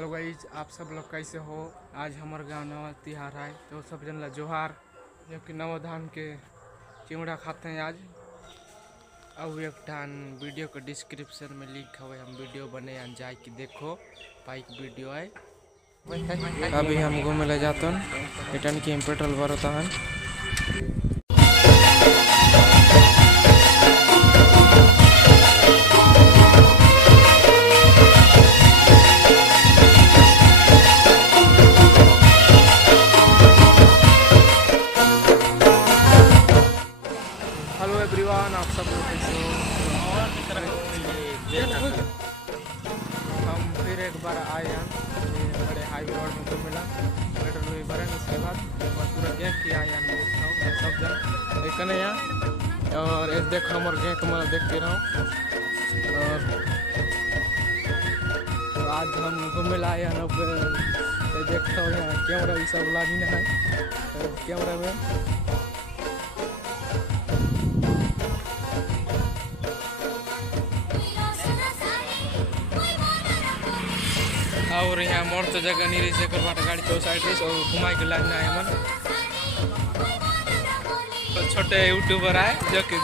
Hello guys, आप सब लोग कैसे हो। आज हमारे गांव नवा तिहार है तो सब जन ला जोहार। जो कि नवा धान के चिमड़ा खाते हैं आज। अब एक ठान वीडियो के डिस्क्रिप्शन में लिंक है, हम वीडियो बने जाए कि देखो बाइक वीडियो है। अभी हम घूमे ले जाते हैं रिटर्न की पेट्रोल भरता है। हेलो एवरीवन, आप सब लोग कैसे हो। हम फिर एक बार आए हैं बड़े हाईवे रोड में घूमेला पेट्रोल भी भरें। उसके बाद पूरा गैंग की आए हैं, देखता हूँ सब जन एक यहाँ और एक देखो हमारे गैंग मैं देखते रहो। और तो आज हम घूमेला आए हैं। अब देखता हूँ यहाँ कैमरा भी सब लानी है तो कैमरा में और यहाँ मोड़ तो जगह नहीं रही से गाड़ी तो साइड रही और घुमाई के लाइन आए मन तो छोटे यूट्यूबर आए जो कि